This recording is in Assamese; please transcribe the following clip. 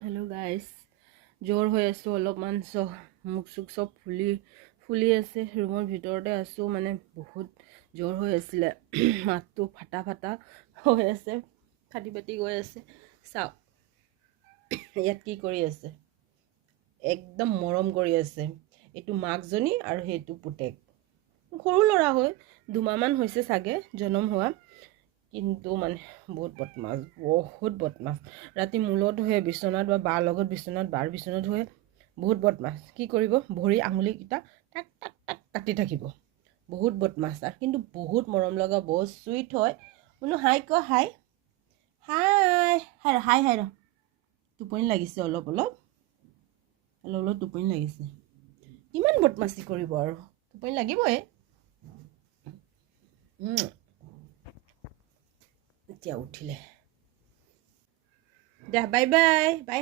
हेलो गाइस জ্বৰ হৈ আছোঁ অলপমান মুখ চুখ চব ফুলি আছে ৰুমৰ ভিতৰতে আছোঁ মানে বহুত জ্বৰ হৈ আছিলে মাতটো ফাটা হৈ আছে ফাটি ফাটি গৈ আছে চাওক ইয়াত কি কৰি আছে একদম মৰম কৰি আছে এইটো মাকজনী আৰু সেইটো পুতেক সৰু ল'ৰা হয় 2 মাহমান হৈছে চাগে জন্ম হোৱা কিন্তু মানে বহুত বদমাছ ৰাতি মূলত হৈ বিচনাত বা বাৰ লগত বিচনাত বাৰ বিচনাত হৈ বহুত বদমাছ কি কৰিব ভৰি আঙুলিকেইটা টাক টাক টাক কাটি থাকিব বহুত বদমাছ আৰু কিন্তু বহুত মৰম লগা বহুত চুইট হয় শুনো হাই ক হাই হাই হাই হাই হাই ৰ টোপনি লাগিছে অলপ টোপনি লাগিছে কিমান বদমাছি কৰিব আৰু টোপনি লাগিবই এতিয়া উঠিলে দিয়া বাই বাই বাই